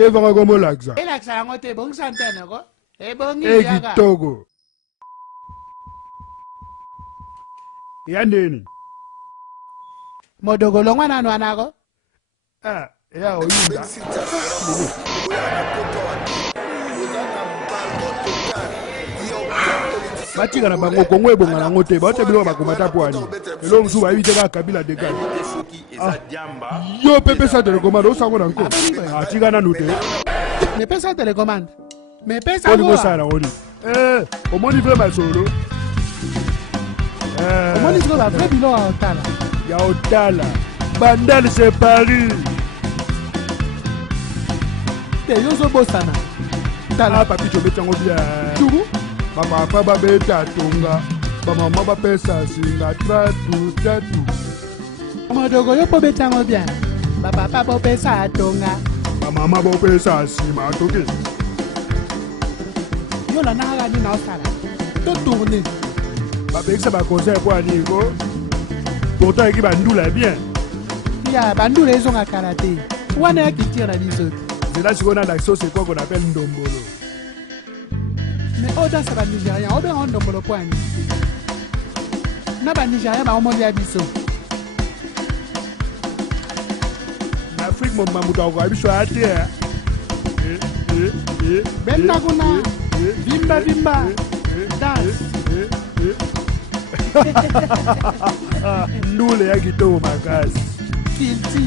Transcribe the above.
Te vanga como laksa. Laksa yango te bong santana ko. Bongi yaga. Togo. Ya nini? Modogo longwa na nwana ko. Ya oyinda. Batika na bango kongwe bonga na ngote bacha bilo bakomata pwani. Elo msu ba ibiteka kabila de gani. Yo pepe sa telecommande o sango nanko. Atika na note. Me pesa telecommande. Me pesa ko sana oni. Omoni vraiment solo. Omoni solo la vraie bilo a otala. Ya otala. Bandal c'est Paris. Te yo zo bosana. Tala papi chobetango bia. Tugu. Mama baba beta tonga. Mama baba pesa singa tratu. Modogo yo po betango bien. Baba papa pesa tonga. Mama baba pesa sima toke. Yo la naga ni na osala. To tourner. Baba eksa ba conseil pour ani ko. Pourtant équipe bandula bien. Ya bandula ils ont à karaté. Wana ya kitira na biso. C'est là qu'on a l'action c'est quoi qu'on appelle ndombolo. Mais oda ça va Nigérien, on va rendre ndombolo point. Na ba Nigérien ba omo ya biso. Na Afrique mon mamuta ko abiso ate. Benda kuna. Bimba. Dance. Ndule ya kitoo makasi. Kilti.